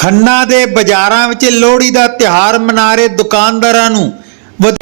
ਖੰਨਾ ਦੇ ਬਾਜ਼ਾਰਾਂ ਵਿੱਚ ਲੋਹੜੀ ਦਾ ਤਿਹਾਰ ਮਨਾ ਰਹੇ ਦੁਕਾਨਦਾਰਾਂ ਨੂੰ। ਵਧ-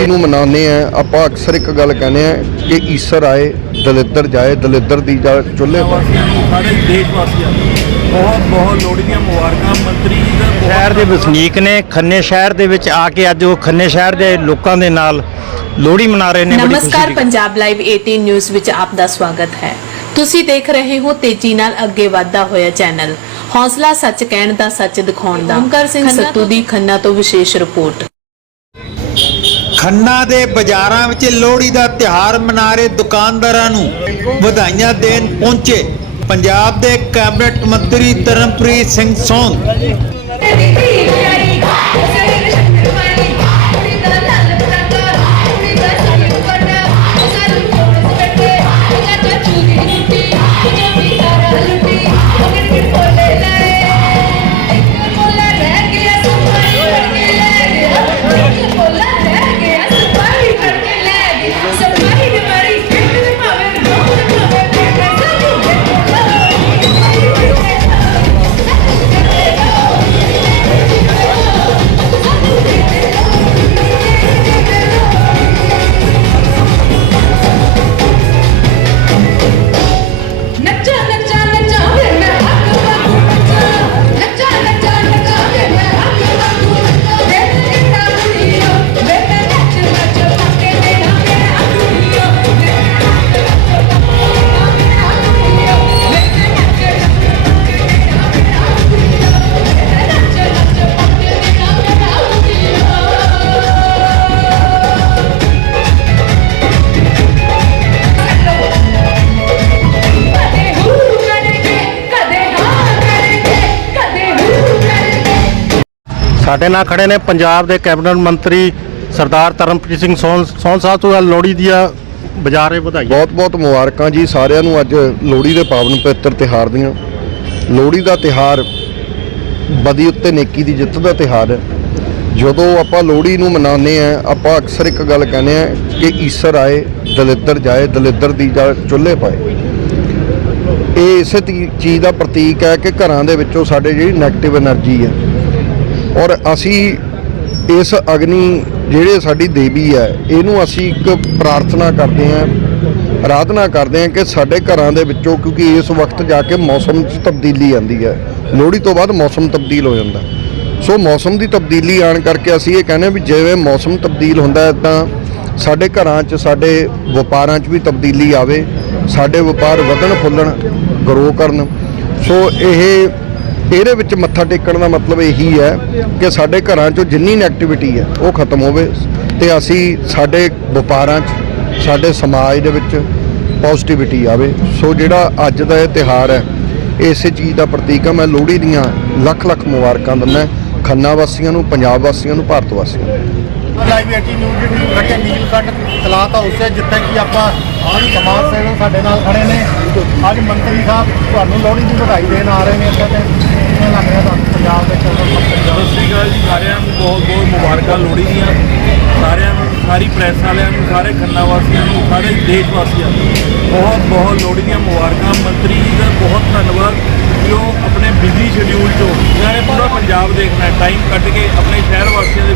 ਲੋਹੜੀ ਨੂੰ ਮਨਾਉਂਦੇ ਆ ਆਪਾਂ ਅਕਸਰ ਇੱਕ ਗੱਲ ਕਹਿੰਦੇ ਆ ਕਿ ਈਸਰ ਆਏ ਦਲਿੱਦਰ ਜਾਏ ਦਲਿੱਦਰ ਦੀ ਜਾ ਚੁੱਲ੍ਹੇ ਪਰ ਸਾਰੇ ਦੇਸ਼ ਵਾਸੀਆਂ ਬਹੁਤ ਬਹੁਤ ਲੋਹੜੀ ਦੀਆਂ ਮੁਬਾਰਕਾਂ ਮੰਤਰੀ ਜੀ ਦਾ ਸ਼ਹਿਰ ਦੇ ਵਸਨੀਕ ਨੇ ਖੰਨੇ ਸ਼ਹਿਰ ਦੇ ਵਿੱਚ ਆ ਕੇ ਅੱਜ ਉਹ ਖੰਨੇ ਸ਼ਹਿਰ ਦੇ ਲੋਕਾਂ ਦੇ ਨਾਲ ਲੋਹੜੀ ਮਨਾ ਰਹੇ ਨੇ ਬੜੀ ਖੁਸ਼ੀ ਨਮਸਕਾਰ। ਪੰਜਾਬ ਲਾਈਵ 18 ਨਿਊਜ਼ ਵਿੱਚ ਆਪ ਦਾ ਸਵਾਗਤ ਹੈ। ਤੁਸੀਂ ਦੇਖ ਰਹੇ ਹੋ ਤੇਜ਼ੀ ਨਾਲ ਅੱਗੇ ਵਧਦਾ ਹੋਇਆ ਚੈਨਲ। ਹੌਸਲਾ ਸੱਚ ਕਹਿਣ ਦਾ ਸੱਚ ਦਿਖਾਉਣ ਦਾ। ਓਮਕਾਰ ਸਿੰਘ ਸੱਤੂ ਦੀ ਖੰਨਾ ਤੋਂ ਵਿਸ਼ੇਸ਼ ਰਿਪੋਰਟ। ਖੰਨਾ ਦੇ ਬਾਜ਼ਾਰਾਂ ਵਿੱਚ ਲੋਹੜੀ ਦਾ ਤਿਹਾਰ ਮਨਾ ਰਹੇ ਦੁਕਾਨਦਾਰਾਂ ਨੂੰ ਵਧਾਈਆਂ ਦੇਣ ਪਹੁੰਚੇ। ਪੰਜਾਬ ਦੇ ਕੈਬਨਿਟ ਮੰਤਰੀ ਤਰਨਪ੍ਰੀਤ ਸਿੰਘ ਸੋਨ ਸਾਡੇ ਨਾਲ ਖੜੇ ਨੇ ਪੰਜਾਬ ਦੇ ਕੈਬਨਿਟ ਮੰਤਰੀ ਸਰਦਾਰ ਤਰਨਪ੍ਰੀਤ ਸਿੰਘ ਸੋਹਣ ਸੋਹਣ ਸਾਹਿਬ ਤੋਂ ਲੋਹੜੀ ਦੀਆਂ ਬਜਾਰੇ ਵਧਾਈ ਬਹੁਤ ਬਹੁਤ ਮੁਬਾਰਕਾਂ ਜੀ ਸਾਰਿਆਂ ਨੂੰ ਅੱਜ ਲੋਹੜੀ ਦੇ ਪਾਵਨ ਪਵਿੱਤਰ ਤਿਹਾਰ ਦੀਆਂ। ਲੋਹੜੀ ਦਾ ਤਿਹਾਰ ਬਦੀ ਉੱਤੇ ਨੇਕੀ ਦੀ ਜਿੱਤ ਦਾ ਤਿਹਾਰ ਹੈ। ਜਦੋਂ ਆਪਾਂ ਲੋਹੜੀ ਨੂੰ ਮਨਾਉਂਦੇ ਆ ਆਪਾਂ ਅਕਸਰ ਇੱਕ ਗੱਲ ਕਹਿੰਦੇ ਆ ਕਿ ਈਸ਼ਰ ਆਏ, ਦਲਿੱਦਰ ਜਾਏ, ਦਲਿੱਦਰ ਦੀ ਚੁੱਲ੍ਹੇ ਪਾਏ। ਇਹ ਇਸੇ ਚੀਜ਼ ਦਾ ਪ੍ਰਤੀਕ ਹੈ ਕਿ ਘਰਾਂ ਦੇ ਵਿੱਚੋਂ ਸਾਡੇ ਜਿਹੜੀ ਨੈਗੇਟਿਵ એનર્ਜੀ ਹੈ ਔਰ ਅਸੀਂ ਇਸ ਅਗਨੀ ਜਿਹੜੇ ਸਾਡੀ ਦੇਵੀ ਹੈ, ਇਹਨੂੰ ਅਸੀਂ ਇੱਕ ਪ੍ਰਾਰਥਨਾ ਕਰਦੇ ਹਾਂ ਆਰਾਧਨਾ ਕਰਦੇ ਹਾਂ ਕਿ ਸਾਡੇ ਘਰਾਂ ਦੇ ਵਿੱਚੋਂ, ਕਿਉਂਕਿ ਇਸ ਵਕਤ ਜਾ ਕੇ ਮੌਸਮ 'ਚ ਤਬਦੀਲੀ ਆਉਂਦੀ ਹੈ। ਲੋਹੜੀ ਤੋਂ ਬਾਅਦ ਮੌਸਮ ਤਬਦੀਲ ਹੋ ਜਾਂਦਾ। ਸੋ ਮੌਸਮ ਦੀ ਤਬਦੀਲੀ ਆਣ ਕਰਕੇ ਅਸੀਂ ਇਹ ਕਹਿੰਦੇ ਹਾਂ ਵੀ ਜਿਵੇਂ ਮੌਸਮ ਤਬਦੀਲ ਹੁੰਦਾ ਹੈ, ਤਾਂ ਸਾਡੇ ਘਰਾਂ 'ਚ, ਸਾਡੇ ਵਪਾਰਾਂ 'ਚ ਵੀ ਤਬਦੀਲੀ ਆਵੇ, ਸਾਡੇ ਵਪਾਰ ਵਧਣ ਫੁੱਲਣ ਗਰੋ ਕਰਨ। ਸੋ ਇਹ ਇਹਦੇ ਵਿੱਚ ਮੱਥਾ ਟੇਕਣ ਦਾ ਮਤਲਬ ਇਹੀ ਹੈ ਕਿ ਸਾਡੇ ਘਰਾਂ 'ਚੋਂ ਜਿੰਨੀ ਨੈਗੇਟਿਵਿਟੀ ਹੈ, ਉਹ ਖਤਮ ਹੋਵੇ ਤੇ ਅਸੀਂ ਸਾਡੇ ਵਪਾਰਾਂ 'ਚ, ਸਾਡੇ ਸਮਾਜ ਦੇ ਵਿੱਚ ਪੋਜ਼ਿਟਿਵਿਟੀ ਆਵੇ। ਸੋ ਜਿਹੜਾ ਅੱਜ ਦਾ ਇਹ ਤਿਹਾਰ ਹੈ, ਇਸੇ ਚੀਜ਼ ਦਾ ਪ੍ਰਤੀਕ ਹੈ ਮੈਂ ਲੋਹੜੀ ਦੀਆਂ ਲੱਖ ਲੱਖ ਮੁਬਾਰਕਾਂ ਦਿੰਦਾ, ਖੰਨਾ ਵਾਸੀਆਂ ਨੂੰ, ਪੰਜਾਬ ਵਾਸੀਆਂ ਨੂੰ, ਭਾਰਤ ਵਾਸੀਆਂ ਨੂੰ। ਲਾਈਵ ਐਟੀ ਨਿਊਜ਼ ਦੀ ਖੜੇ ਨੀਲਕੰਠ ਤਲਾਤ ਹਾਊਸ ਹੈ ਜਿੱਥੇ ਕਿ ਆਪਾਂ ਸਮਾਜ ਸੇਵਕ ਸਾਡੇ ਨਾਲ ਖੜੇ ਨੇ। ਅੱਜ ਮੰਤਰੀ ਸਾਹਿਬ ਤੁਹਾਨੂੰ ਲੋਹੜੀ ਦੀ ਵਧਾਈ ਦੇਣ ਆ ਰਹੇ ਨੇ ਇੱਥੇ ਤੇ। ਕਿਵੇਂ ਲੱਗ ਰਿਹਾ ਤੁਹਾਨੂੰ ਪੰਜਾਬ ਦੇ ਚੌਧਰ ਸਤਿ ਸ਼੍ਰੀ ਅਕਾਲ ਜੀ, ਸਾਰਿਆਂ ਨੂੰ ਬਹੁਤ ਬਹੁਤ ਮੁਬਾਰਕਾਂ ਲੋਹੜੀ ਦੀਆਂ। ਸਾਰਿਆਂ ਨੂੰ, ਸਾਰੀ ਪ੍ਰੈਸ ਵਾਲਿਆਂ ਨੂੰ, ਸਾਰੇ ਖੰਨਾ ਵਾਸੀਆਂ ਨੂੰ, ਸਾਰੇ ਦੇਸ਼ ਵਾਸੀਆਂ ਨੂੰ ਬਹੁਤ ਬਹੁਤ ਲੋਹੜੀ ਦੀਆਂ ਮੁਬਾਰਕਾਂ। ਮੰਤਰੀ ਜੀ ਦਾ ਬਹੁਤ ਧੰਨਵਾਦ ਕਿ ਉਹ ਆਪਣੇ ਬਿਜ਼ੀ ਸ਼ਡਿਊਲ ਚੋਂ ਇਹਨਾਂ ਨੇ ਪੂਰਾ ਪੰਜਾਬ ਦੇਖਣਾ ਟਾਈਮ ਕੱਢ ਕੇ ਆਪਣੇ ਸ਼ਹਿਰ ਵਾਸੀਆਂ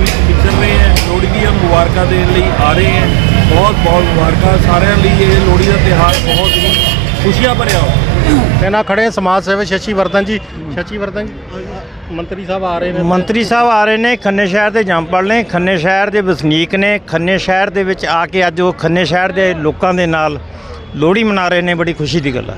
ਮੁਬਾਰਕਾਂ ਦੇਣ ਲਈ ਆ ਰਹੇ ਹੈ। ਬਹੁਤ ਬਹੁਤ ਮੁਬਾਰਕਾਂ। ਸਾਰਿਆਂ ਲਈ ਇਹ ਲੋਹੜੀ ਦਾ ਤਿਉਹਾਰ ਬਹੁਤ ਹੀ ਖੁਸ਼ੀਆਂ ਭਰਿਆ ਹੋ। ਤੇ ਨਾਲ ਖੜੇ ਸਮਾਜ ਸੇਵਕ ਸ਼ਸ਼ੀ ਵਰਧਨ ਜੀ। ਸ਼ਸ਼ੀ ਵਰਧਨ ਜੀ ਮੰਤਰੀ ਸਾਹਿਬ ਆ ਰਹੇ ਨੇ। ਮੰਤਰੀ ਸਾਹਿਬ ਆ ਰਹੇ ਨੇ ਖੰਨੇ ਸ਼ਹਿਰ ਦੇ ਜੰਮਪਲ ਨੇ ਖੰਨੇ ਸ਼ਹਿਰ ਦੇ ਵਸਨੀਕ ਨੇ ਖੰਨੇ ਸ਼ਹਿਰ ਦੇ ਵਿੱਚ ਆ ਕੇ ਅੱਜ ਉਹ ਖੰਨੇ ਸ਼ਹਿਰ ਦੇ ਲੋਕਾਂ ਦੇ ਨਾਲ ਲੋਹੜੀ ਮਨਾ ਰਹੇ ਨੇ ਬੜੀ ਖੁਸ਼ੀ ਦੀ ਗੱਲ ਹੈ